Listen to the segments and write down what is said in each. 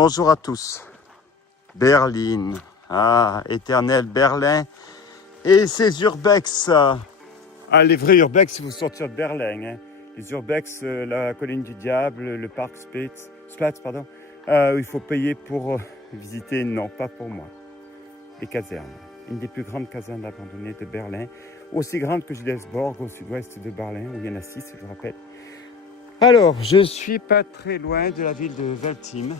Bonjour à tous. Berlin, éternel Berlin et ses urbex. Les vrais urbex, vous sortir de Berlin. Hein. Les urbex, la colline du diable, le parc Spatz, pardon. Il faut payer pour visiter, non, pas pour moi. Les casernes, une des plus grandes casernes abandonnées de Berlin, aussi grande que Judelsborg, au sud-ouest de Berlin, où il y en a 6, je vous rappelle. Alors, je suis pas très loin de la ville de Veltim.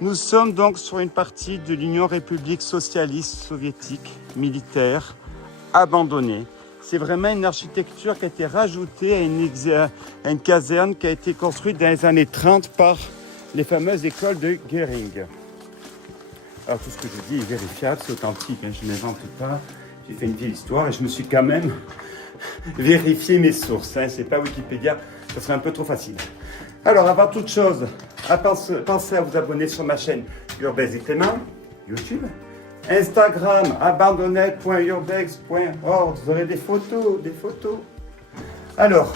Nous sommes donc sur une partie de l'Union République Socialiste Soviétique militaire abandonnée. C'est vraiment une architecture qui a été rajoutée à une caserne qui a été construite dans les années 30 par les fameuses écoles de Göring. Alors tout ce que je dis est vérifiable, c'est authentique, hein, je ne m'invente pas. J'ai fait une vieille histoire et je me suis quand même vérifié mes sources. Hein, c'est pas Wikipédia, ça serait un peu trop facile. Alors avant toute chose, pensez à vous abonner sur ma chaîne Urbex et Clément, YouTube, Instagram, abandonnet.urbex.org, vous aurez des photos. Alors,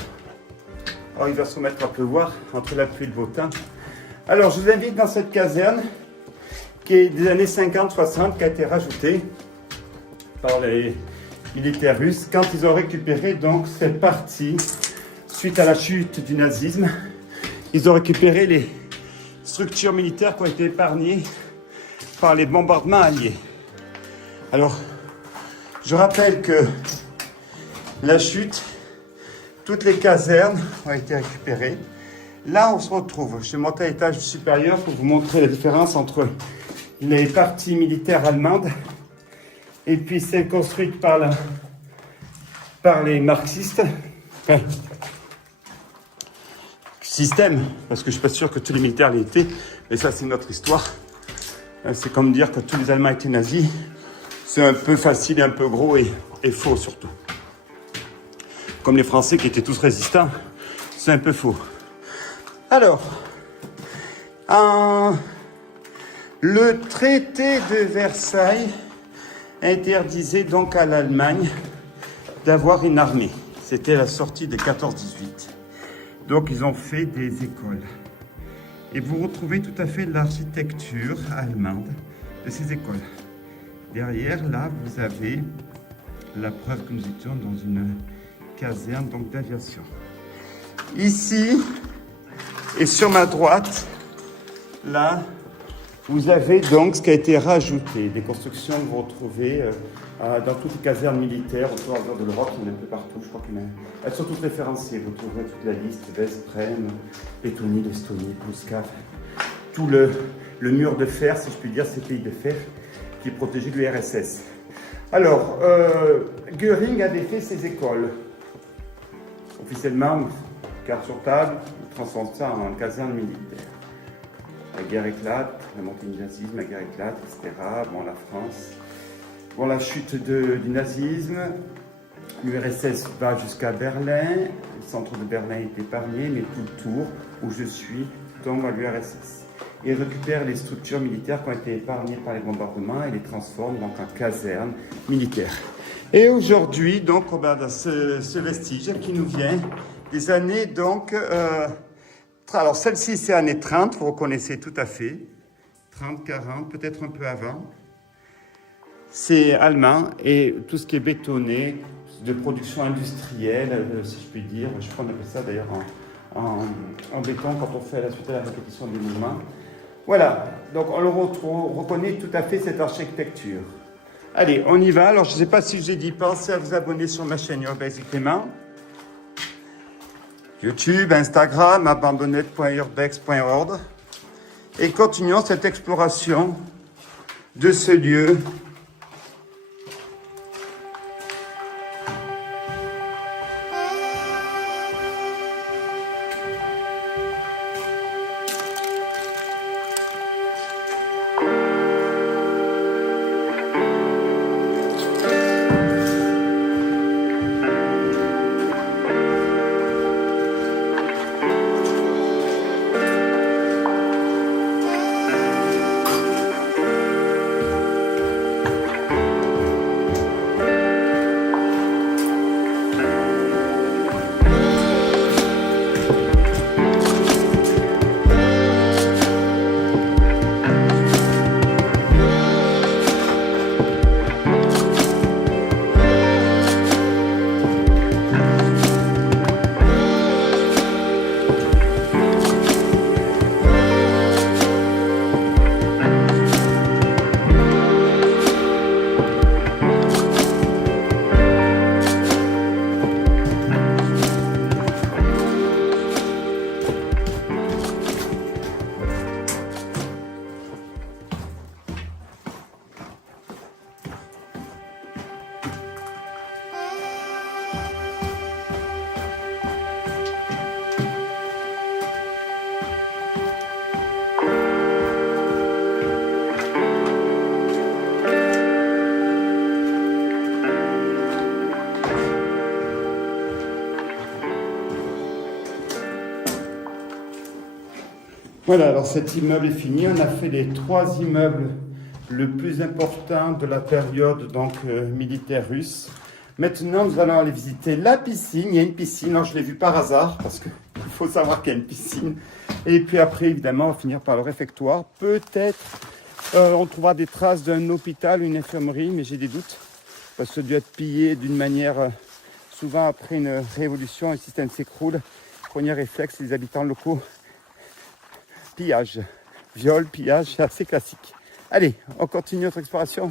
il va se remettre à pleuvoir entre la pluie et le beau temps. Alors, je vous invite dans cette caserne qui est des années 50-60, qui a été rajoutée par les militaires russes quand ils ont récupéré donc cette partie suite à la chute du nazisme. Ils ont récupéré les structures militaires qui ont été épargnées par les bombardements alliés. Alors, je rappelle que la chute, toutes les casernes ont été récupérées. Là, on se retrouve. Je vais monter à l'étage supérieur pour vous montrer la différence entre les parties militaires allemandes et puis celles construites par les marxistes. Système, parce que je ne suis pas sûr que tous les militaires l'aient été, mais ça c'est notre histoire. C'est comme dire que tous les Allemands étaient nazis. C'est un peu facile et un peu gros et faux surtout. Comme les Français qui étaient tous résistants, c'est un peu faux. Alors, le traité de Versailles interdisait donc à l'Allemagne d'avoir une armée. C'était la sortie de 14-18. Donc ils ont fait des écoles. Et vous retrouvez tout à fait l'architecture allemande de ces écoles. Derrière, là, vous avez la preuve que nous étions dans une caserne donc d'aviation. Ici, et sur ma droite, là, vous avez donc ce qui a été rajouté, des constructions que vous retrouvez dans toutes les casernes militaires autour de l'Europe, il y en a un peu partout, je crois qu'il y en a. Elles sont toutes référencées, vous trouverez toute la liste, Veszprém, Lettonie, l'Estonie, Plouzka, tout le mur de fer, si je puis dire, ces pays de fer qui protégeaient l'URSS. Alors, Göring avait fait ses écoles. Officiellement, carte sur table, il transforme ça en caserne militaire. La guerre éclate, la montée du nazisme, la guerre éclate, etc. Bon, la France. Bon, la chute du nazisme, l'URSS va jusqu'à Berlin, le centre de Berlin est épargné, mais tout le tour où je suis tombe à l'URSS. Ils récupèrent les structures militaires qui ont été épargnées par les bombardements et les transforment donc en casernes militaires. Et aujourd'hui, donc, on a ce vestige qui nous vient des années, donc, alors celle-ci c'est années 30, vous reconnaissez tout à fait, 30, 40, peut-être un peu avant. C'est allemand et tout ce qui est bétonné, de production industrielle, si je puis dire. Je crois qu'on appelle ça d'ailleurs en béton quand on fait la suite à la répétition des mouvements. Voilà, donc on reconnaît tout à fait cette architecture. Allez, on y va. Alors, je ne sais pas si je vous ai dit, pensez à vous abonner sur ma chaîne Urbex et Clément. YouTube, Instagram, abandonnet.urbex.org. Et continuons cette exploration de ce lieu. Voilà, alors cet immeuble est fini. On a fait les 3 immeubles le plus importants de la période donc militaire russe. Maintenant, nous allons aller visiter la piscine. Il y a une piscine, alors je l'ai vue par hasard parce qu'il faut savoir qu'il y a une piscine. Et puis après, évidemment, on va finir par le réfectoire. Peut-être on trouvera des traces d'un hôpital, une infirmerie, mais j'ai des doutes parce que ça a dû être pillé d'une manière. Souvent, après une révolution, un système s'écroule. Premier réflexe, les habitants locaux. Pillage, viol, pillage, c'est assez classique. Allez, on continue notre exploration.